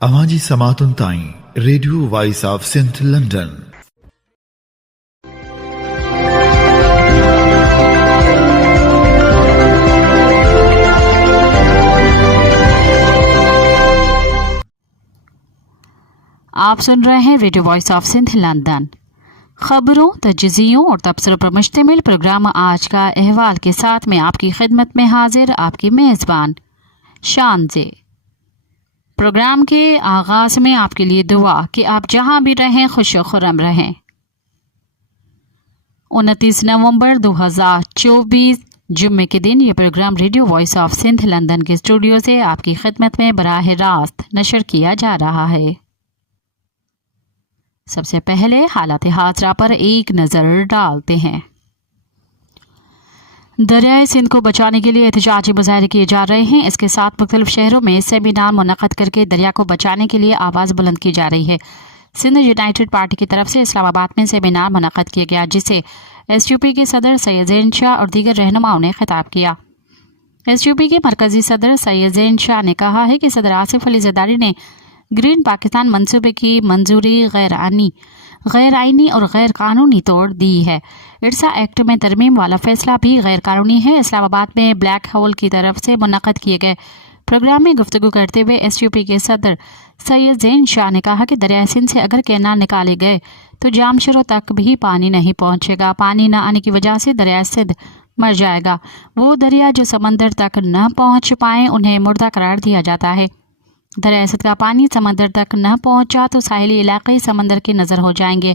अवांजी समातुन ताईं radio voice of Sindh London. आप सुन रहे हैं radio voice of Sindh London. खबरों, तजज़ियों और तबसरों पर मुश्तमिल प्रोग्राम आज का अहवाल के साथ में आपकी खिदमत में हाजिर आपकी मेज़बान शानजे। प्रोग्राम के आगाज़ में आपके लिए दुआ कि आप जहां भी रहें खुश व खुर्रम रहें। 29 नवंबर 2024 जुम्मे के दिन ये program radio voice of Sindh London के स्टूडियो से आपकी खिदमत में बराह रास्त नशर किया जा रहा है। सबसे पहले हालात हादरा पर एक नज़र डालते हैं। दरियाए सिंध को बचाने के लिए एहतजाजी मुजाहरे किए जा रहे हैं। इसके साथ मुख्तलिफ शहरों में सेमिनार मुनक़द करके दरिया को बचाने के लिए आवाज़ बुलंद की जा रही है। सिंध यूनाइटेड पार्टी की तरफ से इस्लामाबाद में सेमिनार मुनक़द किया गया, जिसे SUP के सदर सैयद ज़ैन शाह और दीगर रहनुमाओं ने खिताब किया। SUP के मरकज़ी सदर सैयद ज़ैन शाह ने कहा है कि सदर आसिफ अली ज़रदारी ने ग्रीन पाकिस्तान मंसूबे की मंजूरी गैर आइनी और गैर कानूनी तोड़ दी है। इरसा एक्ट में तरमीम वाला फैसला भी गैर कानूनी है। इस्लामाबाद में ब्लैक होल की तरफ से मुनक़द किए गए प्रोग्राम में गुफ्तगू करते हुए SUP के सदर सैयद ज़ैन शाह ने कहा कि दरिया सिंध से अगर कैनाल निकाले गए तो जामशरों तक भी पानी नहीं पहुँचेगा। पानी न आने की वजह से दरिया सिंध मर जाएगा। वो दरिया जो समंदर तक न पहुँच पाए उन्हें मुर्दा करार दिया जाता है। दरिया सिंध का पानी समंदर तक न पहुंचा तो साहिली इलाके समंदर के नज़र हो जाएंगे।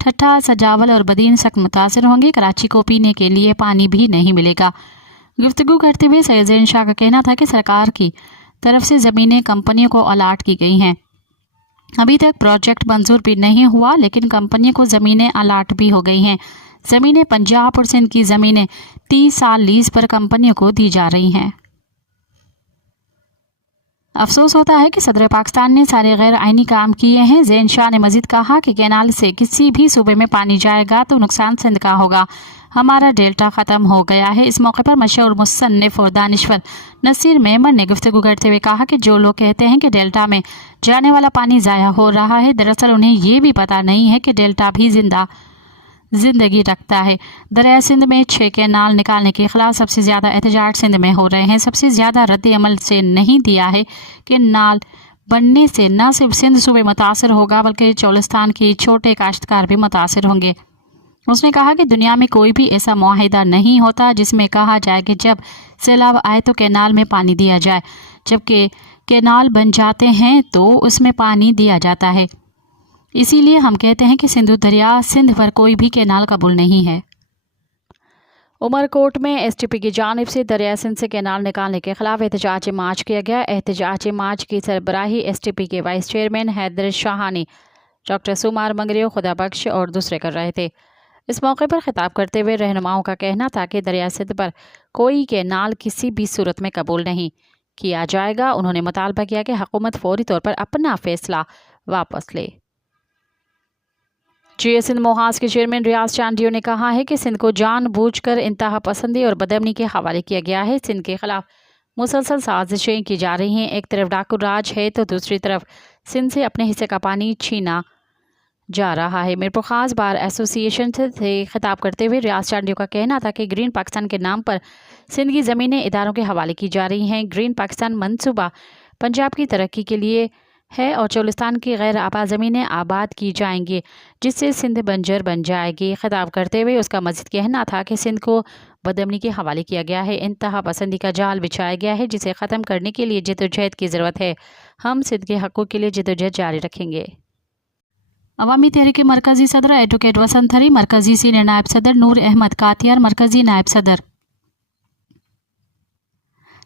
ठट्ठा, सजावल और बदीन सख्त मुतासर होंगे। कराची को पीने के लिए पानी भी नहीं मिलेगा। गुफ्तगू करते हुए सैयद ज़ैन शाह का कहना था कि सरकार की तरफ से ज़मीनें कंपनियों को अलाट की गई हैं। अभी तक प्रोजेक्ट मंजूर भी नहीं हुआ, लेकिन कंपनियों को ज़मीनें अलाट भी हो गई हैं। ज़मीनें पंजाब और सिंध की ज़मीनें 30 साल लीज पर कंपनियों को दी जा रही हैं। अफसोस होता है कि सदर पाकिस्तान ने सारे गैर आइनी काम किए हैं। ज़ैन शाह ने मजीद कहा कि कैनाल से किसी भी सूबे में पानी जाएगा तो नुकसान सिंध का होगा। हमारा डेल्टा ख़त्म हो गया है। इस मौके पर मशहूर मुसन्निफ और दानिश्वर नसीर मेमन ने गुफ्तगू करते हुए कहा कि जो लोग कहते हैं कि डेल्टा में जाने वाला पानी ज़ाया हो रहा है, दरअसल उन्हें ये भी पता नहीं है कि डेल्टा भी जिंदगी रखता है। दरिया सिंध में 6 कैनाल निकालने के खिलाफ सबसे ज़्यादा एहतजाज सिंध में हो रहे हैं। सबसे ज़्यादा रद्द अमल से नहीं दिया है कि नाल बनने से न सिर्फ सिंध सूबे मुतासर होगा बल्कि चोलिस्तान के छोटे काश्तकार भी मुतासर होंगे। उसने कहा कि दुनिया में कोई भी ऐसा मुआहिदा नहीं होता जिसमें कहा जाए कि जब सैलाब आए तो कैनाल में पानी दिया जाए, जबकि कैनाल बन जाते हैं तो उसमें पानी दिया जाता है। इसीलिए हम कहते हैं कि सिंधु दरिया सिंध पर कोई भी कैनाल कबूल नहीं है। उमरकोट में STP की जानिब से दरिया सिंध से कैनाल निकालने के खिलाफ एहतजाज मार्च किया गया। एहतजाज मार्च की सरबराही STP के vice chairman Haider Shahani, doctor Sumar Mangrio, खुदा बख्श और दूसरे कर रहे थे। इस मौके पर खिताब करते हुए रहनुमाओं का कहना था कि दरिया सिंध पर कोई कैनाल किसी भी सूरत में कबूल नहीं किया जाएगा। उन्होंने मुतालबा किया कि हुकूमत फौरी तौर पर अपना फैसला वापस ले। GA सिंध मोहास के चेयरमैन रियाज चांडियो ने कहा है कि सिंध को जानबूझकर इंतहा पसंदी और बदअमनी के हवाले किया गया है। सिंध के खिलाफ मुसलसल साजिशें की जा रही हैं। एक तरफ डाकू राज है तो दूसरी तरफ सिंध से अपने हिस्से का पानी छीना जा रहा है। मीरपुर खास बार एसोसिएशन से खिताब करते हुए रियाज चांडियो का कहना था कि ग्रीन पाकिस्तान के नाम पर सिंध की ज़मीनें इदारों के हवाले की जा रही हैं। ग्रीन पाकिस्तान मंसूबा पंजाब की तरक्की के लिए है और चोलिस्तान की गैर आबाद ज़मीनें आबाद की जाएंगी, जिससे सिंध बंजर बन जाएगी। खिताब करते हुए उसका मज़ीद कहना था कि सिंध को बदअमनी के हवाले किया गया है। इंतहा पसंदी का जाल बिछाया गया है, जिसे ख़त्म करने के लिए जद्दोजहद की ज़रूरत है। हम सिंध के हक़ों के लिए जद्दोजहद जारी रखेंगे। अवामी तहरीक मरकज़ी सदर एडवोकेट वसंत हरी, मरकज़ी सीनियर नायब सदर नूर अहमद कातियार, मरकज़ी नायब सदर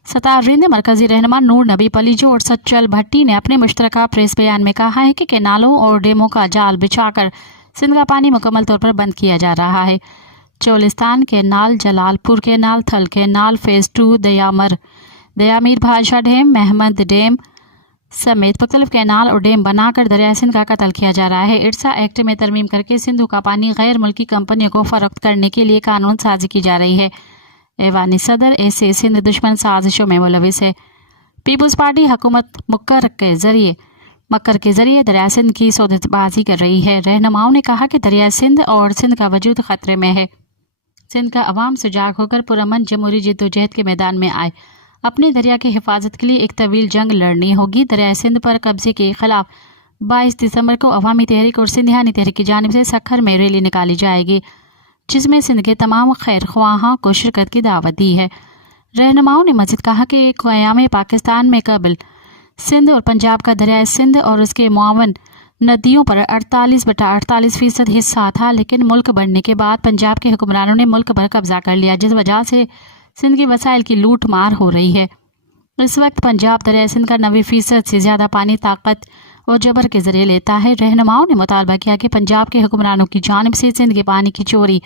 सतारिंद, मरकज़ी रहनुमा नूर नबी पलीजो और सच्चल भट्टी ने अपने मुश्तरका प्रेस बयान में कहा है कि कैनालों और डेमों का जाल बिछाकर सिंध का पानी मुकम्मल तौर पर बंद किया जा रहा है। चोलिस्तान कैनाल, जलालपुर कैनाल, थल कैनाल, फेज़ 2, दयामीर भाषा डैम, महमद डैम समेत मुख्तलिफ कैनाल और डैम बनाकर दरिया सिंध का कत्ल किया जा रहा है। इरसा एक्ट में तरमीम करके सिंधु का पानी गैर मुल्की कंपनियों को फरोख्त करने के लिए कानून साजी की जा रही है। ऐवानी सदर ऐसे सिंध दुश्मन साजिशों में मुलविस है। पीपल्स पार्टी हुकूमत मुकर्रर के जरिए मक्कर के जरिए दरिया सिंध की सौदेबाजी कर रही है। रहनुमाओं ने कहा कि दरिया सिंध और सिंध का वजूद खतरे में है। सिंध का अवाम सुजाग होकर पुरअमन जमहूरी जद्दोजहद के मैदान में आए। अपने दरिया की हिफाजत के लिए एक तवील जंग लड़नी होगी। दरिया सिंध पर कब्जे के खिलाफ 22 दिसंबर को अवामी तहरीक और सिंधियानी तहरीक की जानिब से सखर में रैली निकाली जाएगी, जिसमें सिंध के तमाम खैर ख्वाहां को शिरकत की दावत दी है। रहनुमाओं ने मज़ीद कहा कि क़याम पाकिस्तान में कबल सिंध और पंजाब का दरिया सिंध और उसके मुआवन नदियों पर 48/48% हिस्सा था, लेकिन मुल्क बनने के बाद पंजाब के हुक्मरानों ने मुल्क पर कब्जा कर लिया, जिस वजह से सिंध के वसाइल की लूट मार हो रही है। इस वक्त पंजाब दरिया सिंध का 90% से ज़्यादा पानी ताकत और जबर के जरिए लेता है। रहनुमाओं ने मुतालबा किया कि पंजाब के हुक्मरानों की जानिब से सिंध के पानी की चोरी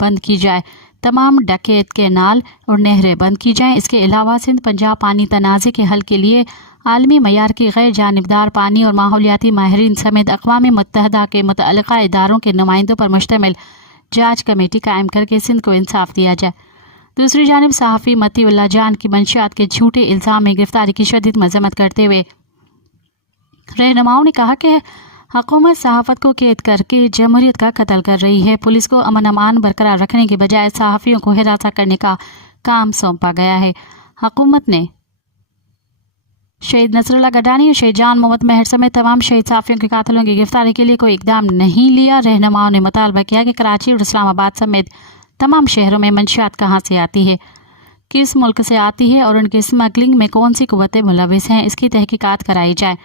बंद की जाए, तमाम डकैत कैनाल और नहरें बंद की जाएं। इसके अलावा सिंध पंजाब पानी तनाज़े के हल के लिए आलमी मयार की गैर जानिबदार पानी और माहौलियाती माहिरीन समेत अक़वाम मुत्तहदा के मुतअल्लिक़ा इदारों के नुमाइंदों पर मुश्तमिल जांच कमेटी कायम करके सिंध को इंसाफ दिया जाए। दूसरी जानिब सहाफ़ी मतीउल्लाह जान की मंशियात के झूठे इल्ज़ाम में गिरफ्तारी की शदीद मज़म्मत करते हुए रहनुमाओं ने कहा कि हुकूमत सहाफ़त को कैद करके जमहूरियत का कत्ल कर रही है। पुलिस को अमन अमान बरकरार रखने के बजाय सहाफ़ियों को हिरासत करने का काम सौंपा गया है। हुकूमत ने शहीद नसरुल्लाह गडानी और शहीद जान मोहम्मद मेहर समेत तमाम शहीद सहाफ़ियों के कातिलों की गिरफ्तारी के लिए कोई इकदाम नहीं लिया। रहनुमाओं ने मुतालबा किया कि कराची और इस्लामाबाद समेत तमाम शहरों में मंशियात कहाँ से आती है, किस मुल्क से आती है और उनकी स्मगलिंग में कौन सी कुव्वतें मुलविस हैं, इसकी तहकीकात कराई जाए।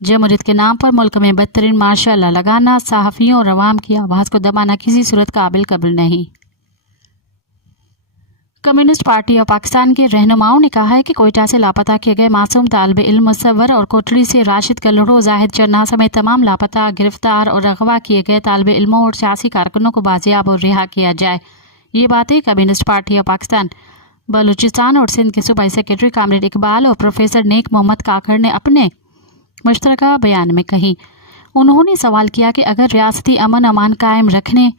जमहूरियत के नाम पर मुल्क में बदतरीन मार्शल लॉ लगाना, सहाफ़ियों और अवाम की आवाज़ को दबाना किसी सूरत काबिल कबूल नहीं। कम्युनिस्ट पार्टी ऑफ पाकिस्तान के रहनुमाओं ने कहा है कि कोयटा से लापता किए गए मासूम तालिब इल्म मुसव्वर और कोटड़ी से राशिद कल्लड़ो, जाहिद चन्ना समेत तमाम लापता, गिरफ्तार और अगवा किए गए तालिब इल्मों और सियासी कारकुनों को बाजियाब और रिहा किया जाए। ये बातें communist party of Pakistan Balochistan और सिंध के सूबाई सेक्रेटरी कामरेड इकबाल और प्रोफेसर नेक मोहम्मद काकड़ ने अपने मुश्तरका बयान में कही। उन्होंने सवाल किया कि अगर रियासती अमन अमान कायम रखने,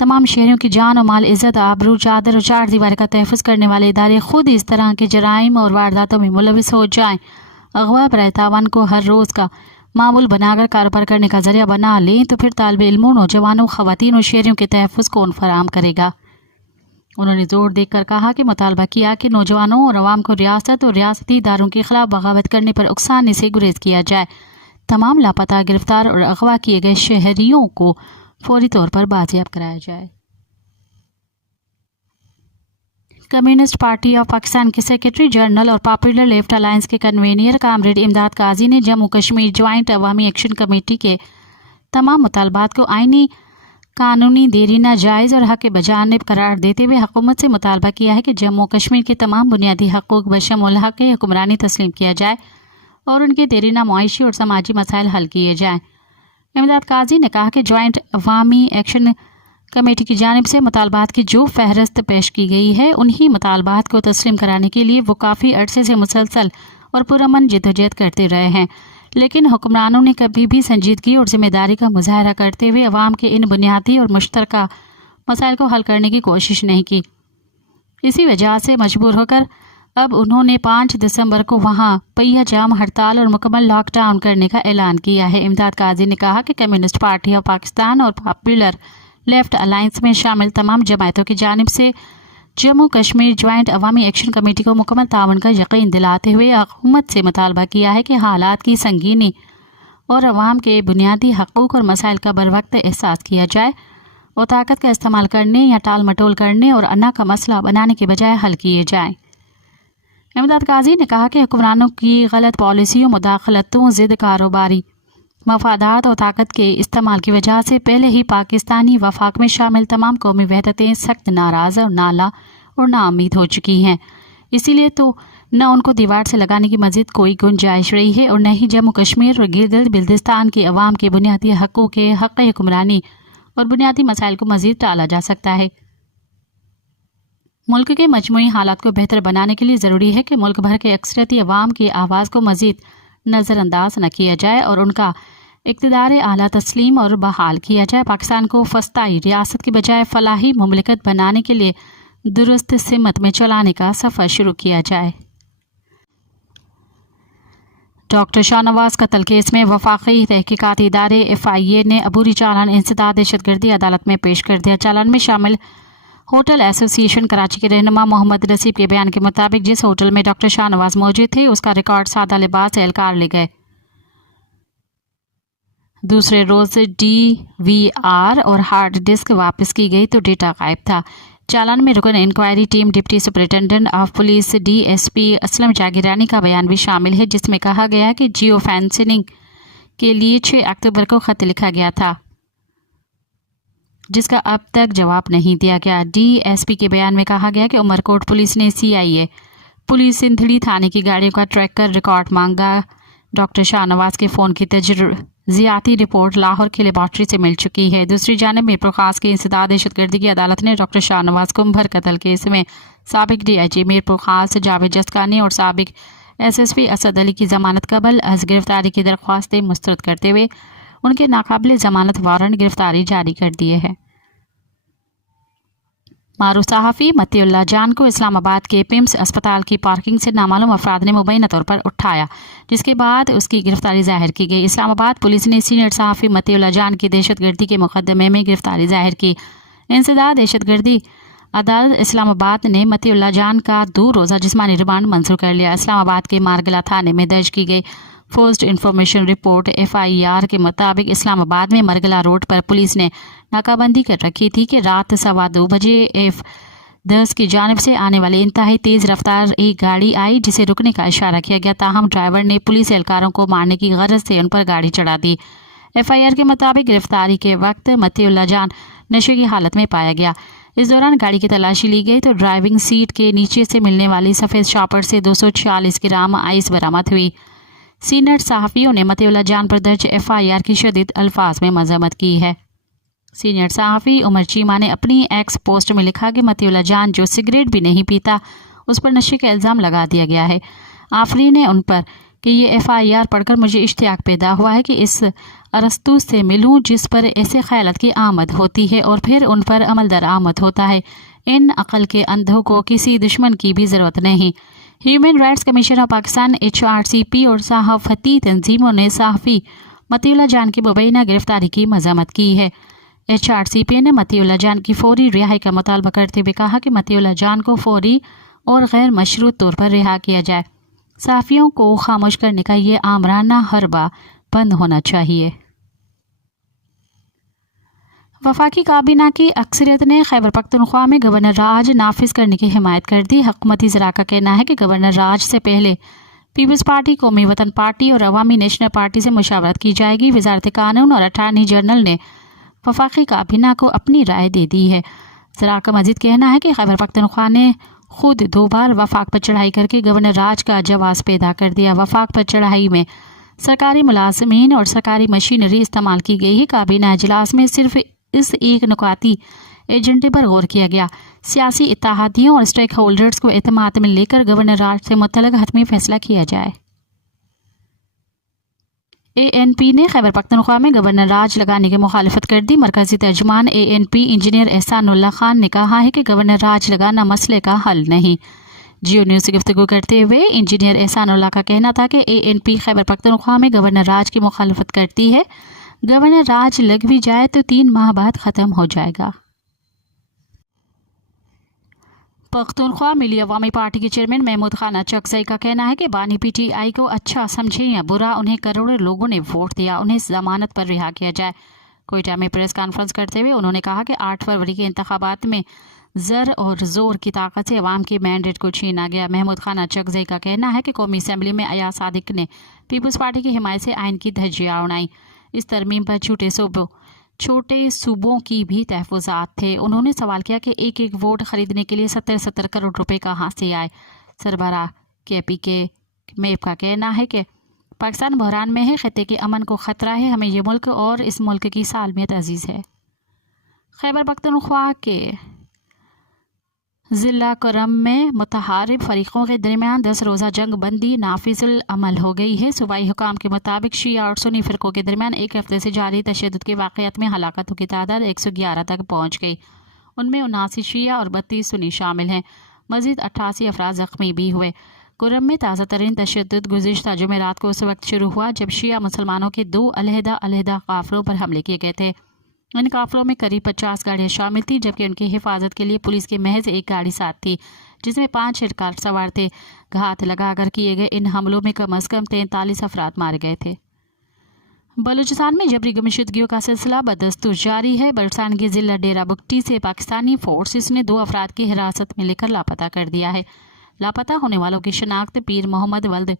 तमाम शहरियों की जान और माल, इज़्ज़त, आबरू, चादर और चार दीवार का तहफ़्फ़ुज़ करने वाले इदारे खुद इस तरह के जराइम और वारदातों में मुलविस हो जाएं, अगवा बराए तावान को हर रोज़ का मामूल बनाकर कारोबार करने का जरिया बना लें, तो फिर तालिब इल्मों, नौजवानों, ख़वातीन और शहरियों के तहफ़्फ़ुज़ कौन फराहम करेगा। उन्होंने जोर देकर कहा कि मुतालबा किया कि नौजवानों और अवाम को रियासत और रियासती इदारों के खिलाफ बगावत करने पर उकसाने से गुरेज किया जाए। तमाम लापता, गिरफ्तार और अगवा किए गए शहरियों को फौरी तौर पर बाजियाब कराया जाए। कम्युनिस्ट पार्टी ऑफ पाकिस्तान के सेक्रेटरी जनरल और पॉपुलर लेफ्ट अलायंस के कन्वीनर कामरेड इमदाद काजी ने जम्मू कश्मीर ज्वाइंट अवामी एक्शन कमेटी के तमाम मुतालबात को आईनी, कानूनी, देरीना, जायज़ और हक़ बजानिब करार देते हुए हुकूमत से मुतालबा किया है कि जम्मू कश्मीर के तमाम बुनियादी हकूक़ बशमूल हक़ हुक्मरानी तस्लीम किया जाए और उनके देरीना मुआशी और समाजी मसाइल हल किए जाएँ। इमदाद काजी ने कहा कि ज्वाइंट अवामी एक्शन कमेटी की जानिब से मुतालबात की जो फहरिस्त पेश की गई है, उन्हीं मुतालबात को तस्लीम कराने के लिए वो काफ़ी अरसे से मुसलसल और पुरअमन जद्दोजहद करते रहे हैं, लेकिन हुक्मरानों ने कभी भी संजीदगी और जिम्मेदारी का मुजाहरा करते हुए अवाम के इन बुनियादी और मुश्तरका मसाइल को हल करने की कोशिश नहीं की। इसी वजह से मजबूर होकर अब उन्होंने 5 दिसंबर को वहां पहिया जाम हड़ताल और मुकम्मल लॉकडाउन करने का ऐलान किया है। इमदाद काजी ने कहा कि कम्युनिस्ट पार्टी ऑफ पाकिस्तान और पॉपुलर लेफ्ट अलायंस में शामिल तमाम जमातों की जानिब से जम्मू कश्मीर ज्वाइंट अवामी एक्शन कमेटी को मुकम्मल तावन का यकीन दिलाते हुए हुकूमत से मुतालबा किया है कि हालात की संगीनी और अवाम के बुनियादी हकूक़ और मसाइल का बरवक्त एहसास किया जाए और ताकत का इस्तेमाल करने या टाल मटोल करने और अन्ना का मसला बनाने के बजाय हल किए जाएँ। इमदाद काजी ने कहा कि हुक्मरानों की गलत पॉलिसियों, मुदाखलतों, ज़िद, कारोबारी मफादात और ताकत के इस्तेमाल की वजह से पहले ही पाकिस्तानी वफाक में शामिल तमाम कौमी वहदतें सख्त नाराज़ और नाला और नाउम्मीद हो चुकी हैं। इसीलिए तो न उनको दीवार से लगाने की मज़ीद कोई गुंजाइश रही है और न ही जम्मू कश्मीर और गिलगित बिल्तिस्तान के अवाम के बुनियादी हकूक़ के हक़ हुक्मरानी और बुनियादी मसाइल को मज़ीद टाला जा सकता है। मुल्क के मजमूई हालात को बेहतर बनाने के लिए ज़रूरी है कि मुल्क भर के अक्सरियती अवाम की आवाज़ को मज़ीद नज़रअंदाज न किया जाए और उनका इक़्तिदार आला तस्लीम और बहाल किया जाए। पाकिस्तान को फस्ताई रियासत की बजाय फलाही मुमलिकत बनाने के लिए दुरुस्त सिमत में चलाने का सफ़र शुरू किया जाए। डॉक्टर शाहनवाज कत्ल केस में वफाकी तहकीकाती इदारे FIA ने अबूरी चालान इंसदाद दहशतगर्दी अदालत में पेश कर दिया। चालान में शामिल होटल एसोसिएशन कराची के रहनुमा मोहम्मद नसीब के बयान के मुताबिक जिस होटल में डॉक्टर शाहनवाज मौजूद थे उसका रिकॉर्ड सादा लिबास एहलकार ले गए। दूसरे रोज DVR और हार्ड डिस्क वापस की गई तो डेटा गायब था। चालान में रुकन inquiry team deputy superintendent of police DSP Aslam Jagirani का बयान भी शामिल है, जिसमें कहा गया है कि जियो फेंसिंग के लिए 6 अक्टूबर को खत लिखा गया था, जिसका अब तक जवाब नहीं दिया गया। DSP के बयान में कहा गया कि उमरकोट पुलिस ने CIA पुलिस सिंधड़ी थाने की गाड़ियों का ट्रैक कर रिकॉर्ड मांगा। डॉक्टर शाहनवाज के फ़ोन की तज्जियाती रिपोर्ट लाहौर की लेबॉर्ट्री से मिल चुकी है। दूसरी जानिब मीरपुर खास की इंसदाद दहशतगर्दी की अदालत ने डॉक्टर शाहनवाज कुंभर कत्ल केस में साबिक DIG मीरपुर खास जावेद जसकानी और साबिक SSP असद अली की जमानत कबल अज गिरफ्तारी की दरख्वास्तें मुस्तरद करते हुए उनके नाकाबिल जमानत वारंट गिरफ्तारी जारी कर दिए हैं। मारूफ सहाफ़ी मतीउल्लाह जान को इस्लामाबाद के पिम्स अस्पताल की पार्किंग से नामालूम अफराद ने मुबैना तौर पर उठाया, जिसके बाद उसकी गिरफ्तारी जाहिर की गई। इस्लामाबाद पुलिस ने सीनियर सहाफ़ी मतीउल्लाह जान की दहशतगर्दी के मुकदमे में गिरफ्तारी जाहिर की। इंसदाद दहशतगर्दी अदालत इस्लामाबाद ने मतीउल्लाह जान का 2 रोज़ा जिस्मानी रिमांड मंजूर कर लिया। इस्लामाबाद के मारगला थाने में दर्ज की गई फर्स्ट इंफॉर्मेशन रिपोर्ट FIR के मुताबिक इस्लामाबाद में मरगला रोड पर पुलिस ने नाकाबंदी कर रखी थी कि रात 2:15 बजे F10 की जानिब से आने वाली इंतहाई तेज़ रफ्तार एक गाड़ी आई, जिसे रुकने का इशारा किया गया। ताहम ड्राइवर ने पुलिस एहलकारों को मारने की गरज से उन पर गाड़ी चढ़ा दी। FIR के मुताबिक गिरफ्तारी के वक्त मतीउल्लाह जान नशे की हालत में पाया गया। इस दौरान गाड़ी की तलाशी ली गई तो ड्राइविंग सीट के नीचे से मिलने वाली सफ़ेद शॉपर से 246 ग्राम आइस बरामद हुई। सीनियर सहाफ़ियों ने मतीउल्लाह जान पर दर्ज FIR की शदीद अल्फाज में मज़म्मत की है। सीनियर सहाफ़ी उमर चीमा ने अपनी एक्स पोस्ट में लिखा कि मतीउल्लाह जान जो सिगरेट भी नहीं पीता, उस पर नशे का इल्ज़ाम लगा दिया गया है। आफरी ने उन पर कि ये FIR पढ़कर मुझे इश्तियाक पैदा हुआ है कि इस अरस्तू से मिलूं जिस पर ऐसे ख़यालात की आमद होती है और फिर उन पर अमल दरामद होता है। इन अक़ल के अंधों को किसी दुश्मन की भी ज़रूरत नहीं। Human rights commission of Pakistan HRCP और सहाफ़ती तंजीमों ने सहाफ़ी मतीउल्लाह जान की मुबैना गिरफ्तारी की मज़म्मत की है। HRCP ने मतीउल्लाह जान की फौरी रिहाई का मुतालबा करते हुए कहा कि मतीउल्लाह जान को फौरी और गैर मशरूत तौर पर रिहा किया जाए। सहाफ़ियों को खामोश करने का ये आमराना हरबा बंद होना चाहिए। वफाकी काबीना की अक्सरियत ने खैबर पख्तूनख्वा में गवर्नर राज नाफिज करने की हिमायत कर दी। हुकूमती ज़रा का कहना है कि गवर्नर राज से पहले पीपल्स पार्टी, कौमी वतन पार्टी और अवामी नेशनल पार्टी से मुशावरत की जाएगी। वजारत कानून और अटार्नी जनरल ने वफाकी काबीना को अपनी राय दे दी है। ज़रा का मजीद कहना है कि खैबर पख्तूनख्वा ने खुद 2 बार वफाक पर चढ़ाई करके गवर्नर राज का जवाब पैदा कर दिया। वफाक पर चढ़ाई में सरकारी मुलाजमीन और सरकारी मशीनरी इस्तेमाल की गई है। काबीना इजलास में सिर्फ इस एक नुकाती एजेंडे पर गौर किया गया। सियासी इत्तेहादियों और स्टेक होल्डर्स को एतमाद में लेकर गवर्नर राज से मुतल्लिक़ हतमी फैसला किया जाए। ANP ने खैबर पख्तूनख्वा में गवर्नर राज लगाने की मुखालिफत कर दी। मरकजी तर्जुमान ANP इंजीनियर एहसानुल्लाह खान ने कहा है कि गवर्नर राज लगाना मसले का हल नहीं। जियो न्यूज़ से गुफ्तगू करते हुए इंजीनियर एहसानुल्लाह का कहना था कि ANP खैबर पख्तूनख्वा में गवर्नर राज की मुखालिफत करती है। गवर्नर राज लग भी जाए तो 3 माह बाद ख़त्म हो जाएगा। पख्तूनख्वा मिली अवामी पार्टी के चेयरमैन महमूद खान अचकज़ई का कहना है कि बानी PTI को अच्छा समझे या बुरा, उन्हें करोड़ों लोगों ने वोट दिया, उन्हें जमानत पर रिहा किया जाए। कोयटा में प्रेस कॉन्फ्रेंस करते हुए उन्होंने कहा कि 8 फरवरी के इंतखाबात में ज़र और ज़ोर की ताकत से अवाम के मैंडेट को छीना गया। महमूद खान अचकज़ई का कहना है कि कौमी असम्बली में अयाज सादिक ने पीपल्स पार्टी की हिमायत से आइन की धज्जियाँ उड़ाई। इस तरमीम पर छोटे सूबों की भी तहफ़्फ़ुज़ात थे। उन्होंने सवाल किया कि एक वोट ख़रीदने के लिए 70 करोड़ रुपए कहाँ से आए। सरबराह KP के मेप का कहना है कि पाकिस्तान बहरान में है, खत्ते के अमन को ख़तरा है, हमें ये मुल्क और इस मुल्क की सालमियत अजीज़ है। खैबर पख्तूनख्वा के ज़िला करम में मुतहारिब फ़रीक़ों के दरमियान 10 रोज़ा जंग बंदी नाफिज़ुल अमल हो गई है। सूबाई हुकाम के मुताबिक शिया और सुन्नी फ़िरक़ों के दरमियान एक हफ्ते से जारी तशद्दुद के वाक़यात में हलाकतों की तादाद 111 तक पहुँच गई। उनमें 79 शिया और 32 सुन्नी शामिल हैं। मज़ीद 88 अफराद ज़ख्मी भी हुए। कुरम में ताज़ा तरीन तशद्दुद गुज़िश्ता जुमेरात को उस वक्त शुरू हुआ जब शिया मुसलमानों के 2 अलहदा काफ़िलों पर हमले किए गए थे। इन काफ़िलों में करीब 50 गाड़ियाँ शामिल थी, जबकि उनकी हिफाजत के लिए पुलिस की महज एक गाड़ी साथ थी, जिसमें 5 शिरकार सवार थे। घात लगाकर किए गए इन हमलों में कम अज़ कम 43 अफराद मारे गए थे। बलूचिस्तान में जबरी गुमशुदगियों का सिलसिला बदस्तूर जारी है। बलूचिस्तान के ज़िला डेरा बुगटी से पाकिस्तानी फोर्सेस ने 2 अफराद की हिरासत में लेकर लापता कर दिया है। लापता होने वालों की शनाख्त पीर मोहम्मद वल्द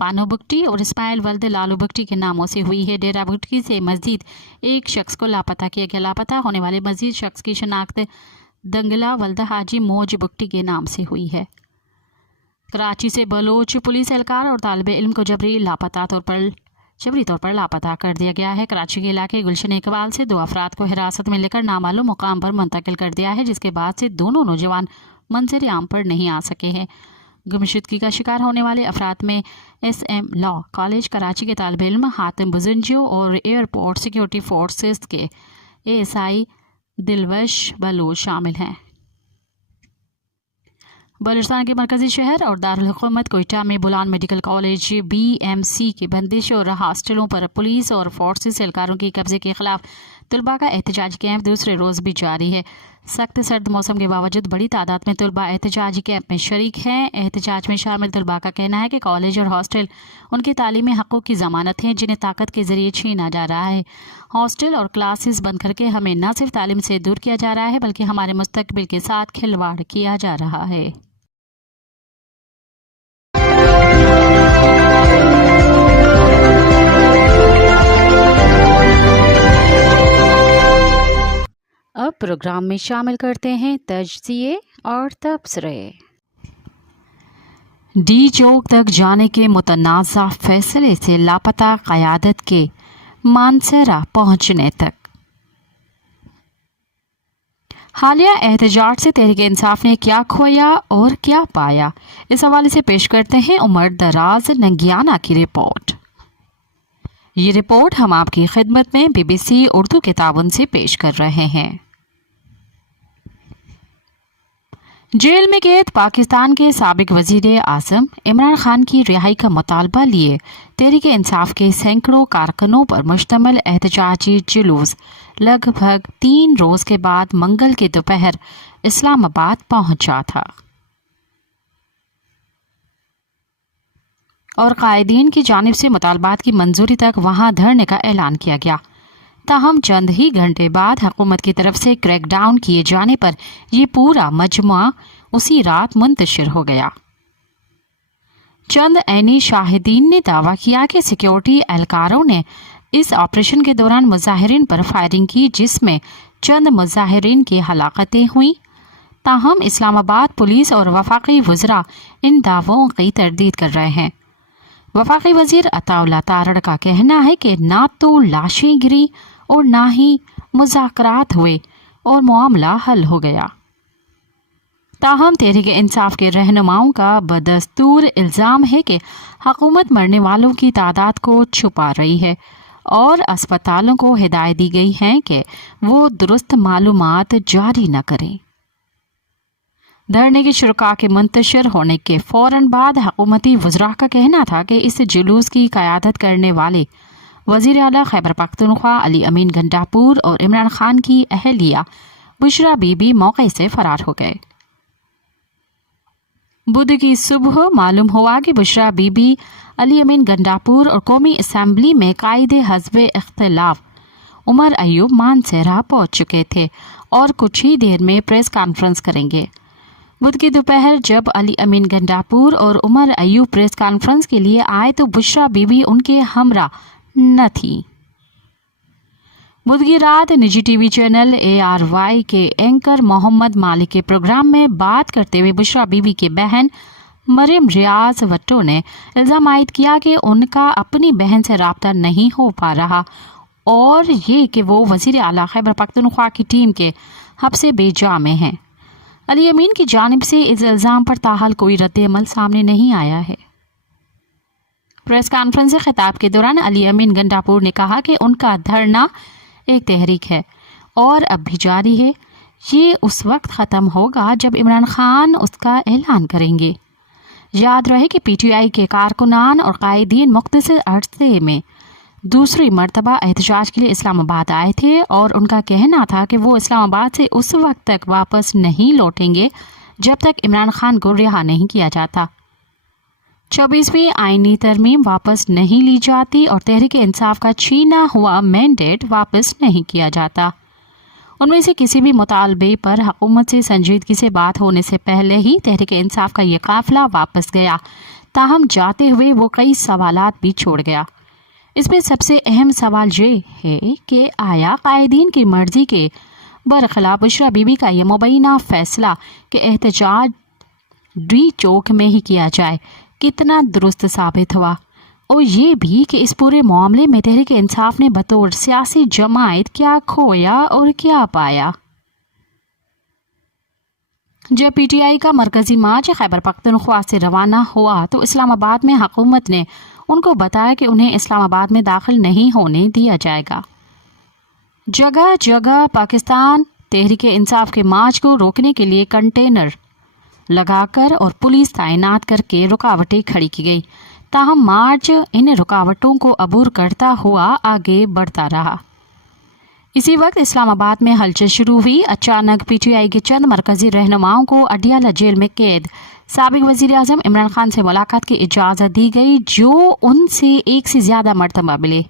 पानो बुगटी और इस्माइल वल्द लालू बुगटी के नामों से हुई है। डेरा बुगटी से मजीद एक शख्स को लापता किया गया। लापता होने वाले मजीद शख्स की शनाख्त दंगला वल्द हाजी मौज बुगटी के नाम से हुई है। कराची से बलोच पुलिस एहलकार और तालिब इल्म को जबरी तौर पर लापता कर दिया गया है। कराची के इलाके गुलशन इकबाल से 2 अफराद को हिरासत में लेकर नामालूम मुकाम पर मुंतकिल कर दिया है, जिसके बाद से दोनों नौजवान मंजर आम पर नहीं आ सके हैं। गुमशुदगी का शिकार होने वाले अफराद में SM लॉ कॉलेज कराची के तालिब इल्म हातिम बुजुंजियो और एयरपोर्ट सिक्योरिटी फोर्सेस के ASI दिलवश बलोच शामिल हैं। बलूचिस्तान के मरकजी शहर और दारुल हुकूमत कोयटा में बुलान मेडिकल कॉलेज BMC की बंदिश और हॉस्टलों पर पुलिस और फोर्सेस एहलकारों की कब्जे के खिलाफ तलबा का एहतजाजी कैंप दूसरे रोज़ भी जारी है। सख्त सर्द मौसम के बावजूद बड़ी तादाद में तलबा एहतजाजी कैंप में शरीक हैं। एहतजाज में शामिल तलबा का कहना है कि कॉलेज और हॉस्टल उनके तालीमी हक़ों की ज़मानत हैं, जिन्हें ताकत के ज़रिए छीना जा रहा है। हॉस्टल और क्लासेस बंद करके हमें न सिर्फ तालीम से दूर किया जा रहा है, बल्कि हमारे मुस्तकबिल के साथ खिलवाड़ किया जा रहा है। अब प्रोग्राम में शामिल करते हैं तजज़िये और तबसरे। डी चौक तक जाने के मुतनाज़ा फैसले से लापता क़यादत के मानसरा पहुंचने तक। हालिया एहतजाज से तहरीक इंसाफ ने क्या खोया और क्या पाया, इस हवाले से पेश करते हैं उमर दराज नंगियाना की रिपोर्ट। ये रिपोर्ट हम आपकी खिदमत में BBC उर्दू के ताउन से पेश कर रहे हैं। जेल में कैद पाकिस्तान के साबिक वजीर आज़म इमरान खान की रिहाई का मुतालबा लिए तहरीक इंसाफ के सैकड़ों कारकुनों पर मुश्तमिल एहतजाजी जुलूस लगभग 3 रोज़ के बाद मंगल की दोपहर इस्लामाबाद पहुंचा था और कायदीन की जानिब से मुतालबात की मंजूरी तक वहां धरने का ऐलान किया गया। ताहम चंद ही घंटे बाद हुकूमत की तरफ से क्रैकडाउन किए जाने पर यह पूरा मजमुआ उसी रात मुंतशिर हो गया। चंद ऐनी शाहिदीन ने दावा किया कि सिक्योरिटी एहलकारों ने इस ऑपरेशन के दौरान मुजाहिरीन पर फायरिंग की, जिसमें चंद मुजाहिरीन की हलाकतें हुई। ताहम इस्लामाबाद पुलिस और वफाकी वज़रा इन दावों की तरदीद कर रहे हैं। वफाकी वजीर अताउल्लाह तारड़ का कहना है कि ना तो लाशें गिरी और ना ही मुज़ाकरात हुए और मामला हल हो गया। ताहम तहरीक इंसाफ के रहनुमाओं का बदस्तूर इल्ज़ाम है कि हुकूमत मरने वालों की तादाद को छुपा रही है और अस्पतालों को हिदायत दी गई है कि वो दुरुस्त मालूमात जारी न करें। धरने की शुरुआत के मुंतशिर होने के फ़ौरन बाद हुकूमती वज़रा का कहना था कि इस जुलूस की क़यादत करने वाले वज़ीर आला खैबर पख्तूनख्वा अली अमीन गंडापुर और इमरान खान की अहलिया बुशरा बीबी मौके से फरार हो गए। बुध की सुबह मालूम हुआ कि बुशरा बीबी अली अमीन गंडापुर और कौमी असम्बली में कायदे हज़्ब इख्तिलाफ उमर अयूब मानसेरा पहुंच चुके थे और कुछ ही देर में प्रेस कॉन्फ्रेंस करेंगे। बुध की दोपहर जब अली अमीन गंडापुर और उमर अयूब प्रेस कॉन्फ्रेंस के लिए आए तो बुशरा बीबी उनके हमरा न थी। बुध की रात निजी टीवी चैनल ARY के एंकर मोहम्मद मालिक के प्रोग्राम में बात करते हुए बुशरा बीबी की बहन मरियम रियाज भट्टो ने इल्ज़ाम आयद किया कि उनका अपनी बहन से राब्ता नहीं हो पा रहा और ये कि वो वज़ीर आला खैबर पख्तूनख्वा की टीम के हब्से बेजा में हैं। अली अमीन की जानिब से इस इल्ज़ाम पर ताहाल कोई रद्द-ए-अमल सामने नहीं आया है। प्रेस कॉन्फ्रेंस से खिताब के दौरान अली अमीन गंडापुर ने कहा कि उनका धरना एक तहरीक है और अब भी जारी है। ये उस वक्त ख़त्म होगा जब इमरान खान उसका ऐलान करेंगे। याद रहे कि PTI के कारकुनान और कायदीन मुख्तसर अरसे में दूसरी मर्तबा एहतजाज के लिए इस्लामाबाद आए थे और उनका कहना था कि वो इस्लामाबाद से उस वक्त तक वापस नहीं लौटेंगे जब तक इमरान खान को रिहा नहीं किया जाता, 24वीं आईनी तरमीम वापस नहीं ली जाती और तहरीक इंसाफ का छीना हुआ मैंडेट वापस नहीं किया जाता। उनमें से किसी भी मुतालबे पर हुकूमत से संजीदगी से बात होने से पहले ही तहरीक इंसाफ का ये काफिला वापस गया, ताहम जाते हुए वो कई सवालात भी छोड़ गया। इसमें सबसे अहम सवाल ये है कि आया कायदीन की मर्जी के बरखिलाफ बुशरा बीबी का यह मुबैना फैसला कि एहतजाज डी चौक में ही किया जाए कितना दुरुस्त साबित हुआ, और ये भी कि इस पूरे मामले में तहरीक इंसाफ ने बतौर सियासी जमात क्या खोया और क्या पाया। जब PTI का मरकजी मार्च खैबर पख्तूनख्वा से रवाना हुआ तो इस्लामाबाद में हुकूमत ने उनको बताया कि उन्हें इस्लामाबाद में दाखिल नहीं होने दिया जाएगा। जगह जगह पाकिस्तान तहरीक इंसाफ के मार्च को रोकने के लिए कंटेनर लगाकर और पुलिस तैनात करके रुकावटें खड़ी की गई, ताहम मार्च इन रुकावटों को अबूर करता हुआ आगे बढ़ता रहा। इसी वक्त इस्लामाबाद में हलचल शुरू हुई। अचानक PTI के चंद मरकजी रहनुमाओं को अडियाला जेल में कैद साबिक वजीर आजम इमरान खान से मुलाकात की इजाज़त दी गई, जो उनसे एक से ज़्यादा मरतबा मिले।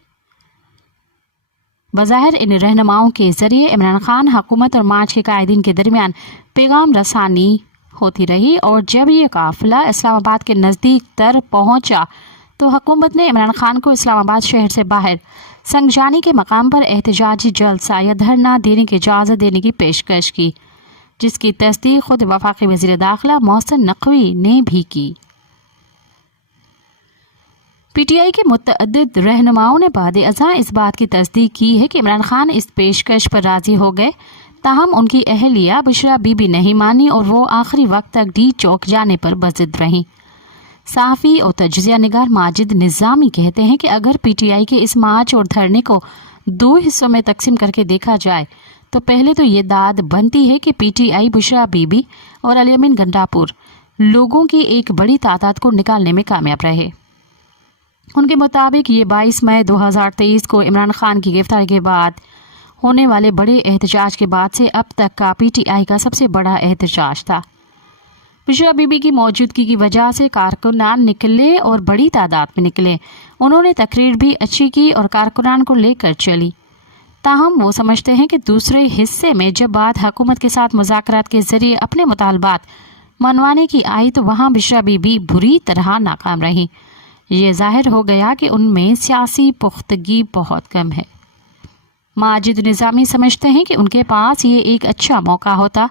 बज़ाहिर इन रहनुमाओं के ज़रिए इमरान खान हुकूमत और मार्च के कायदीन के दरमियान पैगाम रसानी होती रही, और जब ये काफिला इस्लामाबाद के नज़दीक तर पहुंचा तो हुकूमत ने इमरान खान को इस्लामाबाद शहर से बाहर संगजानी के मकाम पर एहतजाजी जलसा या धरना देने की इजाज़त देने की पेशकश की, जिसकी तस्दीक खुद वफाकी वज़ीर दाखिला मोहसिन नकवी ने भी की। PTI के मुतअद्दिद रहनुमाओं ने बाद अज़ां इस बात की तस्दीक की है कि इमरान खान इस पेशकश पर राज़ी हो गए, ताहम उनकी अहलिया बुशरा बीबी नहीं मानी और वो आखिरी वक्त तक डी चौक जाने पर बज़िद रहीं। सहाफ़ी और तज्ज़िया निगार माजिद निज़ामी कहते हैं कि अगर PTI के इस मार्च और धरने को दो हिस्सों में तकसीम करके देखा जाए तो पहले तो ये दाद बनती है कि PTI बुशरा बीबी और अल-यमीन गंडापुर लोगों की एक बड़ी तादाद को निकालने में कामयाब रहे। उनके मुताबिक ये 22 मई 2023 को इमरान खान की गिरफ्तारी के बाद होने वाले बड़े एहतजाज के बाद से अब तक का PTI का सबसे बड़ा एहतजाज था। बुशरा बीबी की मौजूदगी की वजह से कारकुनान निकले और बड़ी तादाद में निकले। उन्होंने तकरीर भी अच्छी की और कारकुनान को लेकर चली, ताहम वो समझते हैं कि दूसरे हिस्से में जब बात हुकूमत के साथ मुज़ाकरात के ज़रिए अपने मुतालबात मनवाने की आई तो वहाँ बुशरा बीबी बुरी तरह नाकाम रही। ये ज़ाहिर हो गया कि उनमें सियासी पुख्तगी बहुत कम है। माजिद निज़ामी समझते हैं कि उनके पास ये एक अच्छा मौका होता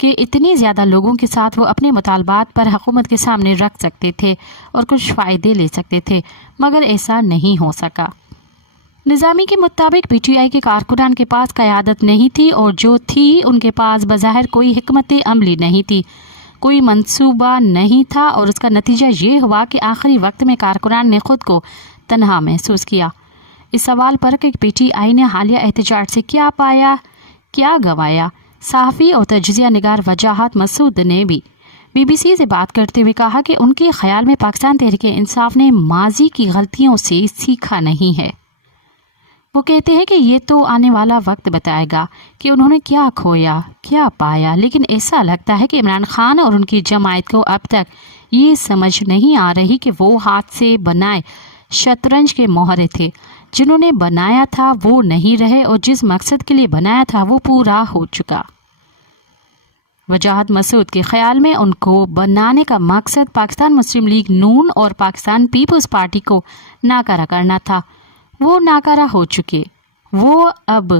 कि इतनी ज़्यादा लोगों के साथ वो अपने मुतालबात पर हुकूमत के सामने रख सकते थे और कुछ फ़ायदे ले सकते थे, मगर ऐसा नहीं हो सका। निज़ामी के मुताबिक PTI के कारकुनान के पास क़यादत नहीं थी, और जो थी उनके पास बज़ाहिर कोई हिकमत अमली नहीं थी, कोई मंसूबा नहीं था, और उसका नतीजा ये हुआ कि आखिरी वक्त में कारकुनान ने खुद को तन्हा महसूस किया। इस सवाल पर कि PTI ने हालिया एहतजाज से क्या पाया क्या गंवाया, सहाफ़ी और तज्ज़िया निगार वजाहत मसूद ने भी BBC से बात करते हुए कहा कि उनके ख्याल में पाकिस्तान तहरीक इंसाफ ने माजी की गलतियों से सीखा नहीं है। वो कहते हैं कि ये तो आने वाला वक्त बताएगा कि उन्होंने क्या खोया क्या पाया, लेकिन ऐसा लगता है कि इमरान खान और उनकी जमात को अब तक ये समझ नहीं आ रही कि वो हाथ से बनाए शतरंज के मोहरे थे। जिन्होंने बनाया था वो नहीं रहे, और जिस मकसद के लिए बनाया था वो पूरा हो चुका। वजाहत मसूद के ख्याल में उनको बनाने का मकसद पाकिस्तान मुस्लिम लीग नून और पाकिस्तान पीपल्स पार्टी को नाकारा करना था। वो नाकारा हो चुके, वो अब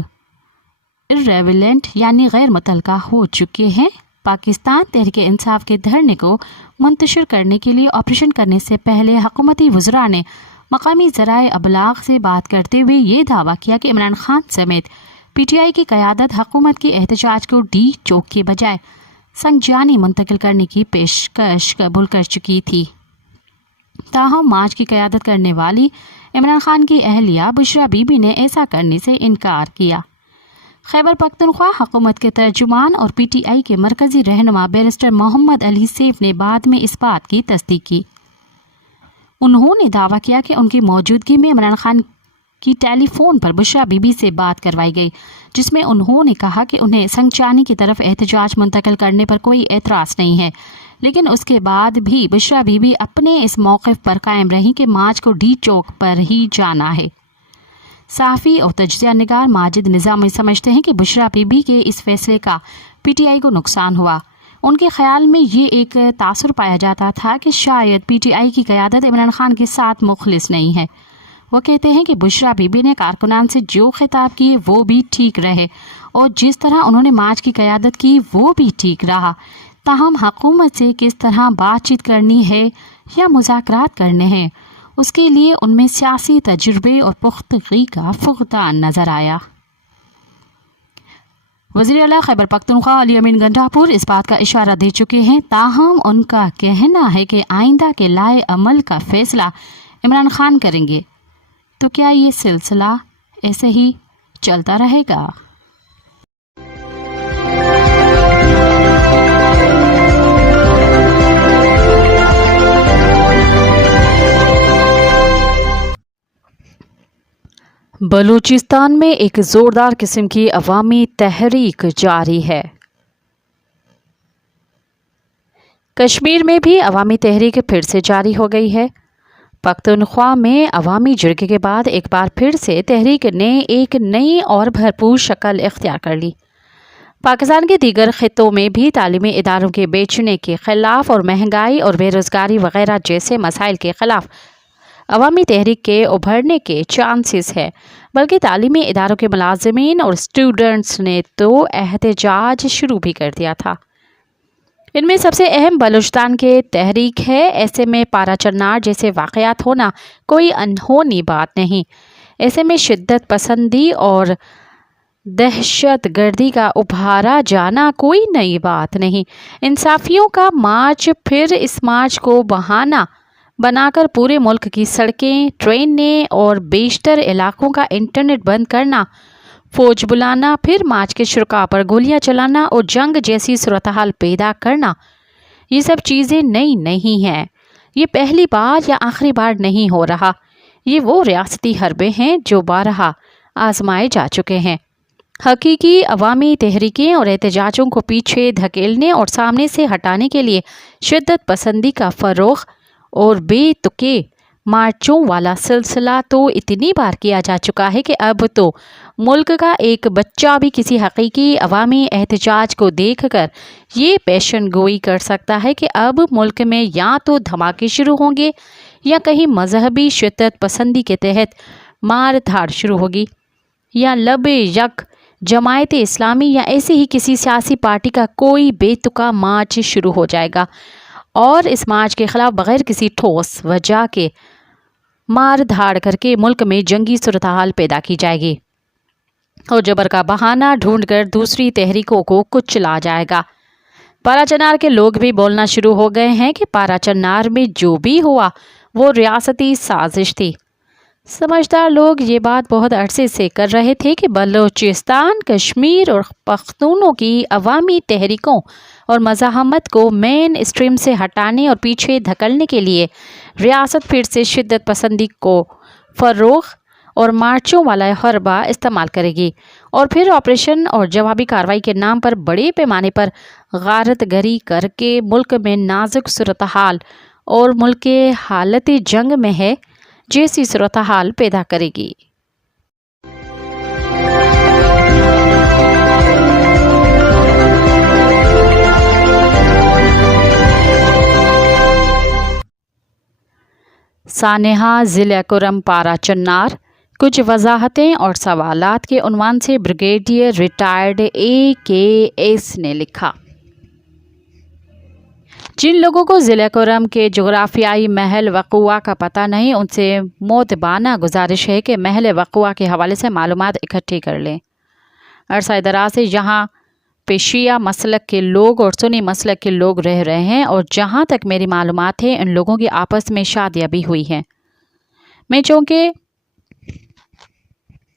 इर्रेलेवेंट यानी गैर मुतलका हो चुके हैं। पाकिस्तान तहरीक इंसाफ के धरने को मुंतशिर करने के लिए ऑपरेशन करने से पहले हुकूमती वज़रा ने मकामी ज़राए अबलाग से बात करते हुए ये दावा किया कि इमरान खान समेत PTI की क़यादत हुकूमत के एहतजाज को डी चौक के बजाय संगजानी मुंतकिल करने की पेशकश कबूल कर चुकी थी। ताहम मार्च की क़यादत करने वाली इमरान खान की अहलिया बुशरा बीबी ने ऐसा करने से इनकार किया। खैबर पख्तूनख्वा हुकूमत के तर्जुमान और PTI के मरकजी रहनुमा बैरिस्टर मोहम्मद अली सेफ ने बाद में इस बात की तस्दीक की। उन्होंने दावा किया कि उनकी मौजूदगी में इमरान खान की टेलीफोन पर बुशरा बीबी से बात करवाई गई, जिसमें उन्होंने कहा कि उन्हें संगचानी की तरफ एहतजाज मुंतकिल करने पर कोई एतराज़ नहीं है, लेकिन उसके बाद भी बुशरा बीबी अपने इस मौक़िफ़ पर कायम रही कि मार्च को डी चौक पर ही जाना है। साफ़ी और तज्ज़िया निगार माजिद निज़ामी समझते हैं कि बुशरा बीबी के इस फैसले का PTI को नुकसान हुआ। उनके ख़्याल में ये एक तासुर पाया जाता था कि शायद PTI की क़यादत इमरान खान के साथ मुखलिस नहीं है। वो कहते हैं कि बुशरा बीबी ने कारकुनान से जो खिताब किए वो भी ठीक रहे और जिस तरह उन्होंने मार्च की क़यादत की वो भी ठीक रहा। ताहम हुकूमत से किस तरह बातचीत करनी है या मुज़ाकरात करने हैं, उसके लिए उनमें सियासी तजुर्बे और पुख्तगी का फुक़दान नज़र आया। वज़ीर आला खैबर पख्तूनख्वा अली अमीन गंडापुर इस बात का इशारा दे चुके हैं, ताहम उनका कहना है कि आइंदा के लाए अमल का फैसला इमरान खान करेंगे। तो क्या ये सिलसिला ऐसे ही चलता रहेगा? बलूचिस्तान में एक ज़ोरदार किस्म की अवामी तहरीक जारी है। कश्मीर में भी अवामी तहरीक फिर से जारी हो गई है। पख्तूनख्वा में अवामी जुर्गे के बाद एक बार फिर से तहरीक ने एक नई और भरपूर शक्ल इख्तियार कर ली। पाकिस्तान के दीगर खित्तों में भी तालीमी इदारों के बेचने के ख़िलाफ़ और महंगाई और बेरोज़गारी वगैरह जैसे मसाइल के ख़िलाफ़ अवामी तहरीक के उभरने के चांसेस है, बल्कि तालीमी इदारों के मुलाज़िमीन और स्टूडेंट्स ने तो एहतजाज शुरू भी कर दिया था। इनमें सबसे अहम बलूचिस्तान के तहरीक है। ऐसे में पारा चन्नार जैसे वाक़यात होना कोई अनहोनी बात नहीं। ऐसे में शिद्दत पसंदी और दहशत गर्दी का उभारा जाना कोई नई बात नहीं। इंसाफियों का मार्च, फिर इस मार्च को बहाना बनाकर पूरे मुल्क की सड़कें, ट्रेनें और बेशतर इलाकों का इंटरनेट बंद करना, फौज बुलाना, फिर मार्च के शुरा पर गोलियां चलाना और जंग जैसी सूरत हाल पैदा करना, ये सब चीज़ें नई नहीं हैं। ये पहली बार या आखिरी बार नहीं हो रहा। ये वो रियासती हरबे हैं जो बारहा आजमाए जा चुके हैं। हकीकी अवामी तहरीकें और एहतजाजों को पीछे धकेलने और सामने से हटाने के लिए शिद्दत पसंदी का फ़रोग़ और बेतुके मार्चों वाला सिलसिला तो इतनी बार किया जा चुका है कि अब तो मुल्क का एक बच्चा भी किसी हकीकी अवामी एहतजाज को देखकर ये पेशन गोई कर सकता है कि अब मुल्क में या तो धमाके शुरू होंगे या कहीं मजहबी शिद्दत पसंदी के तहत मार धाड़ शुरू होगी, या लबे यक जमायत इस्लामी या ऐसी ही किसी सियासी पार्टी का कोई बेतुका मार्च शुरू हो जाएगा और इस मार्च के ख़िलाफ़ बग़ैर किसी ठोस वजह के मार धाड़ करके मुल्क में जंगी सूरत हाल पैदा की जाएगी और जबर का बहाना ढूंढकर दूसरी तहरीकों को कुचला जाएगा। पारा चन्नार के लोग भी बोलना शुरू हो गए हैं कि पारा चन्नार में जो भी हुआ वो रियासती साजिश थी। समझदार लोग ये बात बहुत अरसे से कर रहे थे कि बलूचिस्तान, कश्मीर और पख्तूनों की अवामी तहरीकों और मज़ाहमत को मेन स्ट्रीम से हटाने और पीछे धकलने के लिए रियासत फिर से शिद्दत पसंदी को फ़रोग़ और मार्चों वाला हरबा इस्तेमाल करेगी और फिर ऑपरेशन और जवाबी कार्रवाई के नाम पर बड़े पैमाने पर गारत गरी करके मुल्क में नाजुक सूरत हाल और मुल्क के हालत जंग में है जैसी सूरत हाल पैदा करेगी। सानेहा ज़िला कुरम पारा चन्नार, कुछ वजाहतें और सवालात के उन्वान से ब्रिगेडियर रिटायर्ड AKS ने लिखा। जिन लोगों को ज़िला कुरम के जोग्राफियाई महल वक़ुआ का पता नहीं, उनसे मोतबाना गुजारिश है कि महल वक़ुआ के हवाले से मालूमात इकट्ठी कर लें। अरसा दराज से यहाँ पेशिया मसलक के लोग और सुन्नी मसलक के लोग रह रहे हैं और जहाँ तक मेरी मालूमात है इन लोगों की आपस में शादियाँ भी हुई हैं। मैं चूँकि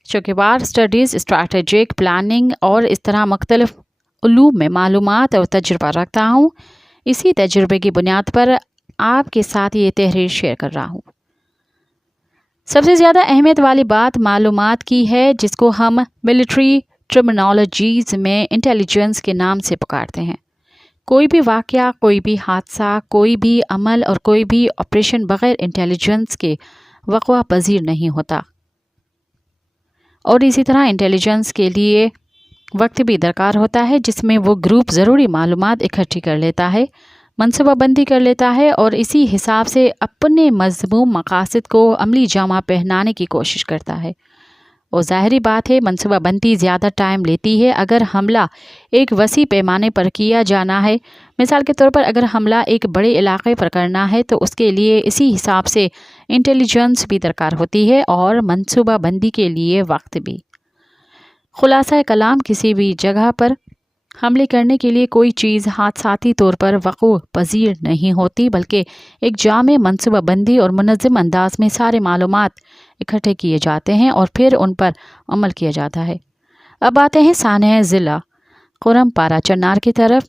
चौकीवार स्टडीज़, स्ट्रैटेजिक प्लानिंग और इस तरह मुख्तलिफ उलूम में मालूमात और तजुर्बा रखता हूँ। इसी तजुर्बे की बुनियाद पर आपके साथ ये तहरीर शेयर कर रहा हूँ। सबसे ज़्यादा अहमियत वाली बात मालूमात की है, जिसको हम मिलिट्री टर्मिनोलॉजीज़ में इंटेलिजेंस के नाम से पुकारते हैं। कोई भी वाक़या, कोई भी हादसा, कोई भी अमल और कोई भी ऑपरेशन बग़ैर इंटेलिजेंस के वक़्वा पज़ीर नहीं होता। और इसी तरह इंटेलिजेंस के लिए वक्त भी दरकार होता है, जिसमें वो ग्रुप ज़रूरी मालूमात इकट्ठी कर लेता है, मनसूबाबंदी कर लेता है और इसी हिसाब से अपने मज़मूम मकासद को अमली जामा पहनाने की कोशिश करता है। और ज़ाहिरी बात है, मनसूबाबंदी ज़्यादा टाइम लेती है। अगर हमला एक वसी पैमाने पर किया जाना है, मिसाल के तौर पर अगर हमला एक बड़े इलाके पर करना है, तो उसके लिए इसी हिसाब से इंटेलिजेंस भी दरकार होती है और मनसूबाबंदी के लिए वक्त भी। खुलासा कलाम, किसी भी जगह पर हमले करने के लिए कोई चीज़ हादसाती तौर पर वक़ूअ पज़ीर नहीं होती, बल्कि एक जामे मनसूबाबंदी और मुनज़्ज़म अंदाज में सारे मालूमात इकट्ठे किए जाते हैं और फिर उन पर अमल किया जाता है। अब आते हैं सानह ज़िला खुरम पारा चन्नार की तरफ।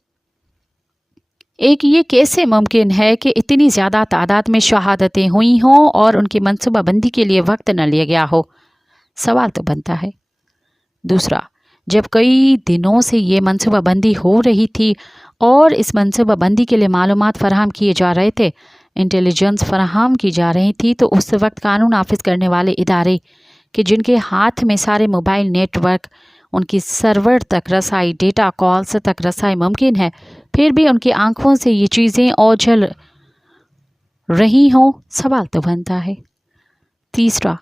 एक, ये कैसे मुमकिन है कि इतनी ज़्यादा तादाद में शहादतें हुई हों और उनकी मनसूबाबंदी के लिए वक्त न लिया गया हो? सवाल तो बनता है। दूसरा, जब कई दिनों से ये मनसूबाबंदी हो रही थी और इस मनसूबाबंदी के लिए मालूमात फराहम किए जा रहे थे, इंटेलिजेंस फराहम की जा रही थी, तो उस वक्त कानून नाफिज करने वाले इदारे कि जिनके हाथ में सारे मोबाइल नेटवर्क, उनकी सर्वर तक रसाई, डेटा कॉल्स तक रसाई मुमकिन है, फिर भी उनकी आंखों से ये चीज़ें ओझल रही हों? सवाल तो बनता है। तीसरा,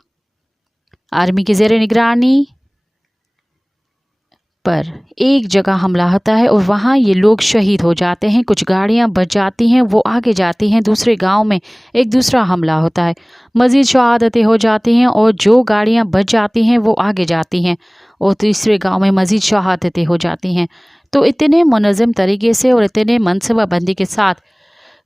आर्मी की ज़ेर निगरानी पर एक जगह हमला होता है और वहाँ ये लोग शहीद हो जाते हैं, कुछ गाड़ियाँ बच जाती हैं, वो आगे जाती हैं, दूसरे गांव में एक दूसरा हमला होता है, मज़ीद शहादतें हो जाती हैं और जो गाड़ियाँ बच जाती हैं वो आगे जाती हैं और तीसरे गांव में मज़ीद शहादतें हो जाती हैं। तो इतने मुनज़्ज़म तरीके से और इतने मनसूबाबंदी के साथ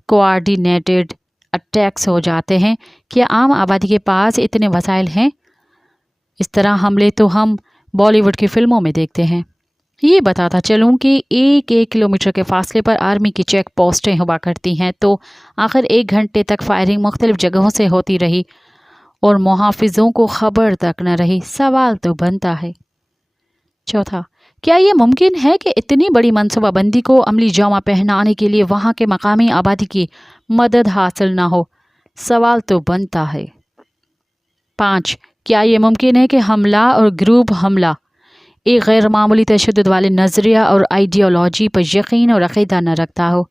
कोऑर्डिनेटेड अटैक्स हो जाते हैं कि आम आबादी के पास इतने वसाइल हैं। इस तरह हमले तो हम बॉलीवुड की फ़िल्मों में देखते हैं। ये बताता चलूँ कि एक किलोमीटर के फासले पर आर्मी की चेक पोस्टें हुआ करती हैं, तो आखिर 1 घंटे तक फायरिंग मुख्तलिफ जगहों से होती रही और मुहाफिजों को खबर तक न रही। सवाल तो बनता है। चौथा, क्या ये मुमकिन है कि इतनी बड़ी मनसूबाबंदी को अमली जामा पहनाने के लिए वहाँ के मकामी आबादी की मदद हासिल ना हो? सवाल तो बनता है। 5, क्या ये मुमकिन है कि हमला और ग्रुप हमला एक गैर मामूली तशद्दुद वाले नज़रिया और आइडियोलॉजी पर यकीन और अक़ीदा न रखता हो?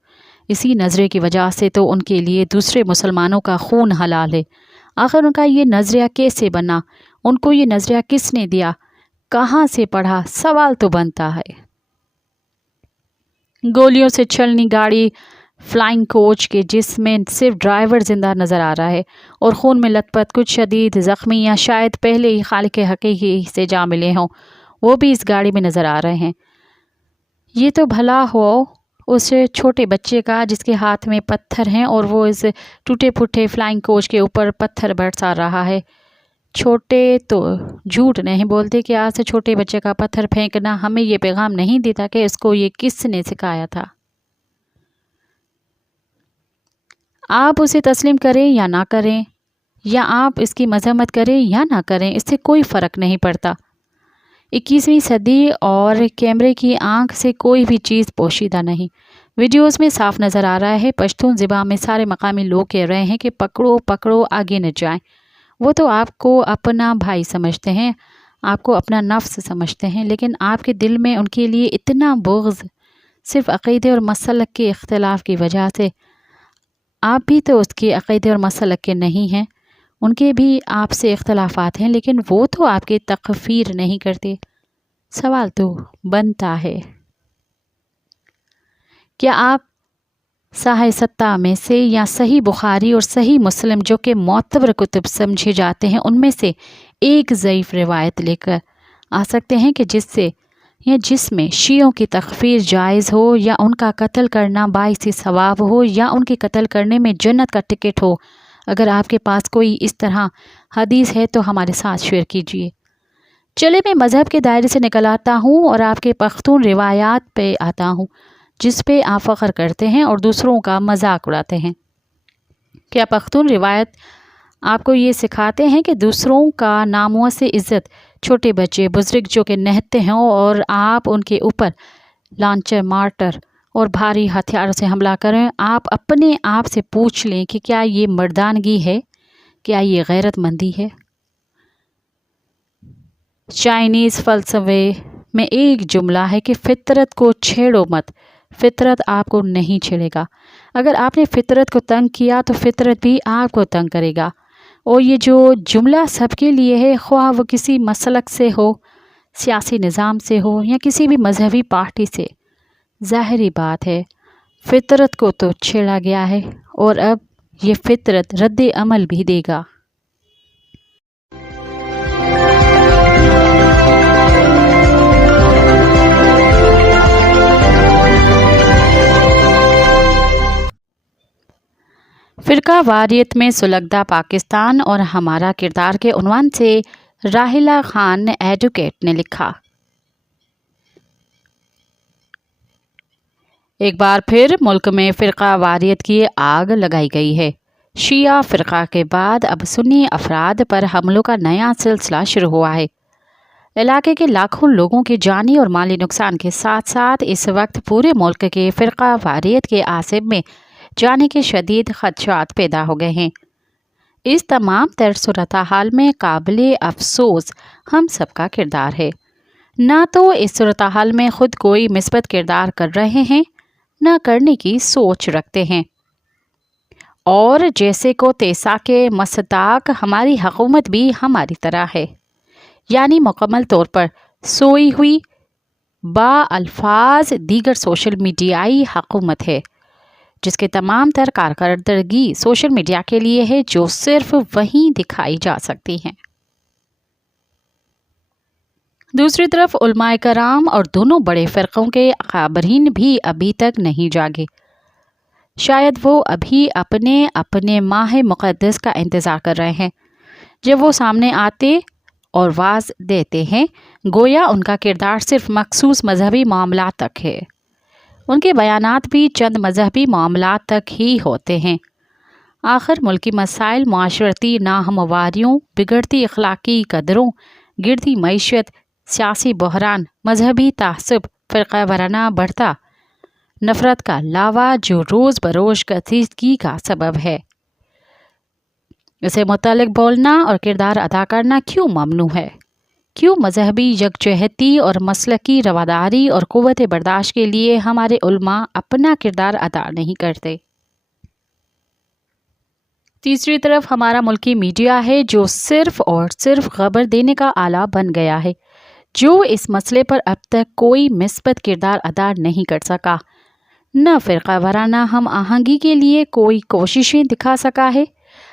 इसी नज़रिए की वजह से तो उनके लिए दूसरे मुसलमानों का खून हलाल है। आखिर उनका ये नज़रिया कैसे बना? उनको ये नज़रिया किसने दिया? कहाँ से पढ़ा? सवाल तो बनता है। गोलियों से चलनी गाड़ी, फ्लाइंग कोच के जिसमें सिर्फ ड्राइवर ज़िंदा नज़र आ रहा है और खून में लथपथ कुछ शदीद ज़ख्मी या शायद पहले ही खालिक हकीकी से जा मिले हों, वो भी इस गाड़ी में नज़र आ रहे हैं। ये तो भला हो उस छोटे बच्चे का जिसके हाथ में पत्थर हैं और वो इस टूटे फूटे फ्लाइंग कोच के ऊपर पत्थर बरसा रहा है। छोटे तो झूठ नहीं बोलते कि आज से छोटे बच्चे का पत्थर फेंकना हमें ये पैगाम नहीं देता कि इसको ये किसने सिखाया था। आप उसे तस्लीम करें या ना करें, या आप इसकी मजम्मत करें या ना करें, इससे कोई फ़र्क नहीं पड़ता। 21वीं सदी और कैमरे की आंख से कोई भी चीज़ पोशीदा नहीं। वीडियोस में साफ नज़र आ रहा है, पश्तून ज़बान में सारे मकामी लोग कह रहे हैं कि पकड़ो पकड़ो, आगे न जाएं। वो तो आपको अपना भाई समझते हैं, आपको अपना नफ्स समझते हैं, लेकिन आपके दिल में उनके लिए इतना बुग़्ज़ सिर्फ़ अक़ीदे और मसलक के इख्तिलाफ़ की वजह से। आप भी तो उसके अक़ीदे और मसलक के नहीं हैं, उनके भी आपसे इख्तिलाफ़ात हैं, लेकिन वो तो आपके तकफ़ीर नहीं करते। सवाल तो बनता है, क्या आप साहिह सत्ता में से या सही बुखारी और सही मुस्लिम जो कि मोतबर कुतुब समझे जाते हैं उनमें से एक ज़ईफ़ रिवायत लेकर आ सकते हैं कि जिससे या जिसमें शियों की तकफ़ीर जायज़ हो, या उनका कत्ल करना बाइसी सवाब हो, या उनके कत्ल करने में जन्नत का टिकट हो? अगर आपके पास कोई इस तरह हदीस है तो हमारे साथ शेयर कीजिए। चले मैं मज़हब के दायरे से निकल आता हूँ और आपके पख्तून रिवायात पे आता हूँ जिस पे आप फ़ख्र करते हैं और दूसरों का मजाक उड़ाते हैं। क्या पख्तून रिवायत आपको ये सिखाते हैं कि दूसरों का नामुआ से इज़्ज़त, छोटे बच्चे बुजुर्ग जो कि नहते हैं और आप उनके ऊपर लांचर, मार्टर और भारी हथियारों से हमला करें? आप अपने आप से पूछ लें कि क्या ये मर्दानगी है, क्या ये गैरतमंदी है? चाइनीज़ फ़लसफ़े में एक जुमला है कि फ़ितरत को छेड़ो मत, फ़ितरत आपको नहीं छेड़ेगा। अगर आपने फ़ितरत को तंग किया तो फ़ितरत भी आपको तंग करेगा। और ये जो जुमला सबके लिए है, ख्वाह वो किसी मसलक से हो, सियासी निज़ाम से हो या किसी भी मजहबी पार्टी से, ज़ाहिरी बात है फ़ितरत को तो छेड़ा गया है और अब ये फ़ितरत रद्द अमल भी देगा। फ़िरका वारियत में सुलगदा पाकिस्तान और हमारा किरदार के उन्वान से राहिला खान एडवोकेट ने लिखा। एक बार फिर मुल्क में फ़िरका वारियत की आग लगाई गई है। शिया फ़िरका के बाद अब सुन्नी अफराद पर हमलों का नया सिलसिला शुरू हुआ है। इलाके के लाखों लोगों के जानी और माली नुकसान के साथ साथ इस वक्त पूरे मुल्क के फ़िरका वारियत के आसिब में जाने के शदीद खदशात पैदा हो गए हैं। इस तमाम तर सूरत हाल में काबिल अफसोस हम सबका किरदार है। ना तो इस सूरत हाल में ख़ुद कोई मिस्बत किरदार कर रहे हैं, ना करने की सोच रखते हैं, और जैसे को तेसा के मसदाक हमारी हुकूमत भी हमारी तरह है, यानी मुकम्मल तौर पर सोई हुई बा अल्फाज दीगर सोशल मीडियाई हुकूमत है, जिसके तमाम तर कारकर्दगी सोशल मीडिया के लिए है, जो सिर्फ वहीं दिखाई जा सकती हैं। दूसरी तरफ उलमाए कराम और दोनों बड़े फ़िरक़ों के अकाबरीन भी अभी तक नहीं जागे। शायद वो अभी अपने अपने माह मुक़द्दस का इंतज़ार कर रहे हैं, जब वो सामने आते और वाज़ देते हैं, गोया उनका किरदार सिर्फ मखसूस मजहबी मामलात तक है। उनके बयानात भी चंद मजहबी मामलात तक ही होते हैं। आखिर मुल्की मसाइल, माशरती नाहमवारियों, बिगड़ती अखलाकी कदरों, गिरती मईशत, सियासी बहरान, मजहबी तासुब, फ़िरक़ा वाराना बढ़ता नफ़रत का लावा जो रोज़ बरोज़ कशीदगी का सबब है, इसे मुतालिक बोलना और किरदार अदा करना क्यों ममनू है? क्यों मजहबी यकजहती और मसलकी रवादारी और क़ुव्वत बर्दाश्त के लिए हमारे उलमा अपना किरदार अदा नहीं करते? तीसरी तरफ हमारा मुल्की मीडिया है, जो सिर्फ और सिर्फ खबर देने का आला बन गया है, जो इस मसले पर अब तक कोई मिस्बत किरदार अदा नहीं कर सका, न फ़िरक़ा वाराना हम आहंगी के लिए कोई कोशिशें दिखा सका है।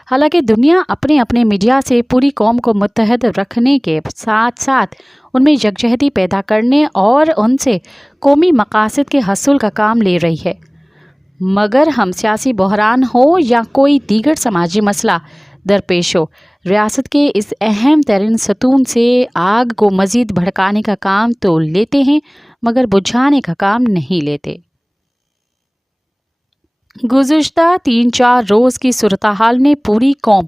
हालांकि दुनिया अपने अपने मीडिया से पूरी कौम को मुत्तहद रखने के साथ साथ उनमें यकजहती पैदा करने और उनसे कौमी मकासद के हसूल का काम ले रही है, मगर हम सियासी बहरान हो या कोई दीगर समाजी मसला दरपेश हो, रियासत के इस अहम तरीन सतून से आग को मज़ीद भड़काने का काम तो लेते हैं, मगर बुझाने का काम नहीं लेते। गुज़िश्ता 3-4 रोज़ की सूरत हाल ने पूरी कौम,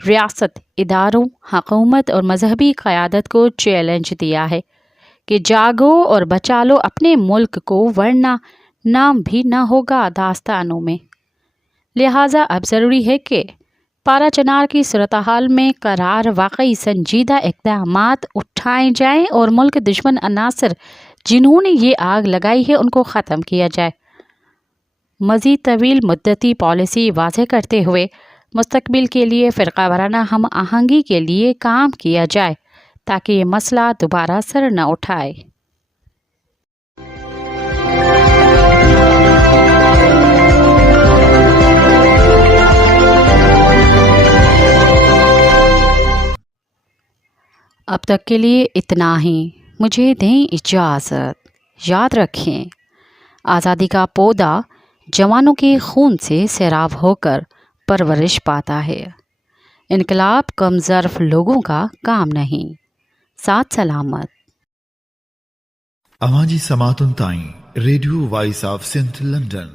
रियासत, इदारों, हुकूमत और मजहबी क़यादत को चैलेंज दिया है कि जागो और बचा लो अपने मुल्क को, वरना नाम भी ना होगा दास्तानों में। लिहाजा अब ज़रूरी है कि पारा चनार की सूरत हाल में करार वाकई संजीदा इक़दामात उठाए जाएँ और मुल्क दुश्मन अनासर जिन्होंने ये आग लगाई है उनको ख़त्म किया जाए। मज़ीद तवील मुद्दती पॉलिसी वाज़ेह करते हुए मुस्तक़बिल के लिए फ़िरक़ा वाराना हम आहंगी के लिए काम किया जाए, ताकि ये मसला दोबारा सर न उठाए। अब तक के लिए इतना ही, मुझे दें इजाज़त। याद रखें, आज़ादी का पौधा जवानों के खून से सैराब होकर परवरिश पाता है। इनकलाब कम ज़र्फ़ लोगों का काम नहीं, ساتھ سلامت. اواں جی سماعتن تائیں radio voice of Sindh London